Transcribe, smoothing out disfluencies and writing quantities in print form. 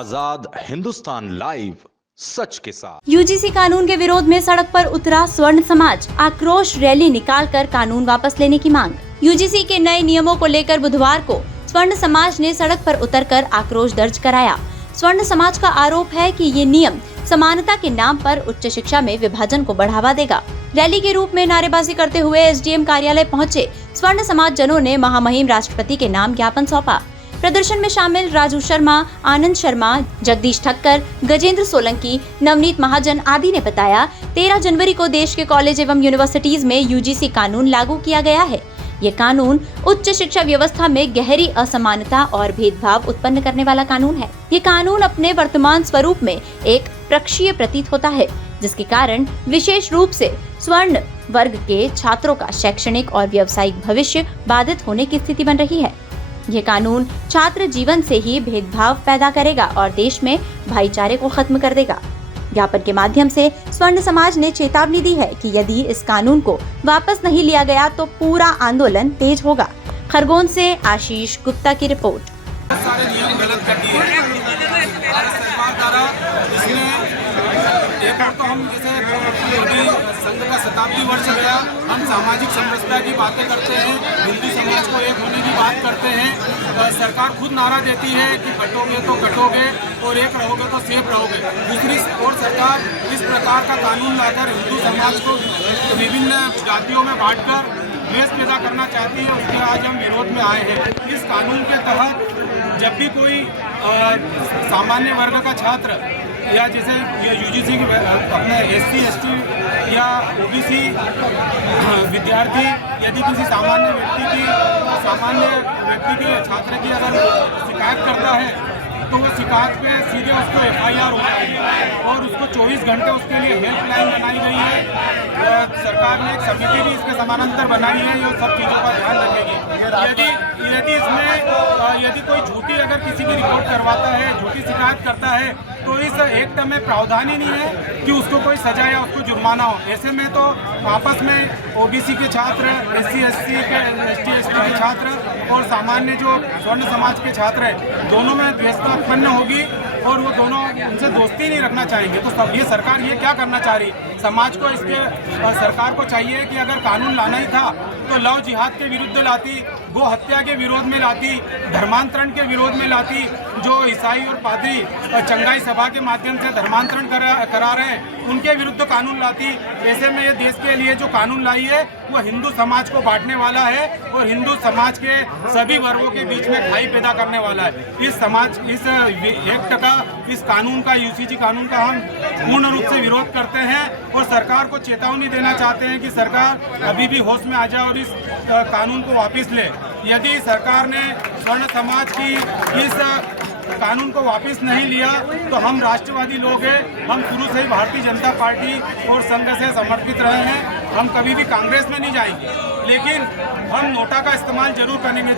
आजाद Hindustan live, सच के साथ। UGC कानून के विरोध में सड़क पर उतरा स्वर्ण समाज, आक्रोश रैली निकालकर कानून वापस लेने की मांग। यूजीसी के नए नियमों को लेकर बुधवार को स्वर्ण समाज ने सड़क पर उतरकर आक्रोश दर्ज कराया। स्वर्ण समाज का आरोप है कि ये नियम समानता के नाम पर उच्च शिक्षा में विभाजन को बढ़ावा देगा। रैली के रूप में नारेबाजी करते हुए एसडीएम कार्यालय पहुंचे स्वर्ण समाज जनों ने महामहिम राष्ट्रपति के नाम ज्ञापन सौंपा। प्रदर्शन में शामिल राजू शर्मा, आनंद शर्मा, जगदीश ठक्कर, गजेंद्र सोलंकी, नवनीत महाजन आदि ने बताया, 13 जनवरी को देश के कॉलेज एवं यूनिवर्सिटीज में यूजीसी कानून लागू किया गया है। ये कानून उच्च शिक्षा व्यवस्था में गहरी असमानता और भेदभाव उत्पन्न करने वाला कानून है। ये कानून अपने वर्तमान स्वरूप में एक पक्षीय प्रतीत होता है, जिसके कारण विशेष रूप से स्वर्ण वर्ग के छात्रों का शैक्षणिक और व्यावसायिक भविष्य बाधित होने की स्थिति बन रही है। ये कानून छात्र जीवन से ही भेदभाव पैदा करेगा और देश में भाईचारे को खत्म कर देगा। ज्ञापन के माध्यम से स्वर्ण समाज ने चेतावनी दी है कि यदि इस कानून को वापस नहीं लिया गया तो पूरा आंदोलन तेज होगा। खरगोन से आशीष गुप्ता की रिपोर्ट। सारे नियम गलत कर दिए भारत सरकार द्वारा। इसमें एक बार तो हम जैसे संघ का शताब्दी वर्ष गया, हम सामाजिक समरसता की बातें करते हैं, हिंदू समाज को एक होने की बात करते हैं। सरकार खुद नारा देती है कि बटोगे तो कटोगे और एक रहोगे तो सेफ रहोगे। दूसरी ओर सरकार इस प्रकार का कानून लाकर हिंदू समाज को विभिन्न जातियों में बांटकर द्वेष पैदा करना चाहती है। उसके आज हम विरोध में आए हैं। इस कानून के तहत जब भी कोई सामान्य वर्ग का छात्र या जैसे यूजीसी के अपने एससी एसटी या ओबीसी विद्यार्थी यदि किसी सामान्य व्यक्ति की छात्र की अगर शिकायत करता है तो वो शिकायत पे सीधे उसको एफआईआर होता है और उसको 24 घंटे उसके लिए हेल्पलाइन बनाई गई है। सरकार ने एक समिति भी इसके समानांतर बनाई है, ये सब चीज़ों का ध्यान रखेगी। यदि इसमें यदि कोई झूठी अगर किसी की रिपोर्ट करवाता है, झूठी शिकायत करता है तो इस एक्ट में प्रावधान ही नहीं है कि उसको कोई सजा या उसको जुर्माना हो। ऐसे में तो आपस में ओबीसी के छात्र, एससी एसटी के छात्र और सामान्य जो स्वर्ण समाज के छात्र हैं, दोनों में द्वेषता उत्पन्न होगी और वो दोनों उनसे दोस्ती नहीं रखना चाहेंगे। तो सब ये सरकार ये क्या करना चाह रही? समाज को इसके सरकार को चाहिए कि अगर कानून लाना ही था तो लव जिहाद के विरुद्ध लाती, गो हत्या के विरोध में लाती, धर्मांतरण के विरोध में लाती। जो ईसाई और पादरी चंगाई सभा के माध्यम से धर्मांतरण करा रहे हैं उनके विरुद्ध कानून लाती। ऐसे में ये देश के लिए जो कानून लाई है वो हिंदू समाज को बांटने वाला है और हिंदू समाज के सभी वर्गों के बीच में खाई पैदा करने वाला है। इस एक्ट का, इस कानून का, यूसीसी कानून का हम पूर्ण रूप से विरोध करते हैं और सरकार को चेतावनी देना चाहते हैं कि सरकार अभी भी होश में आ जाए और इस कानून को वापस ले। यदि सरकार ने स्वर्ण समाज की इस कानून को वापस नहीं लिया तो हम राष्ट्रवादी लोग हैं, हम शुरू से ही भारतीय जनता पार्टी और संघ से समर्पित रहे हैं। हम कभी भी कांग्रेस में नहीं जाएंगे, लेकिन हम नोटा का इस्तेमाल जरूर करेंगे।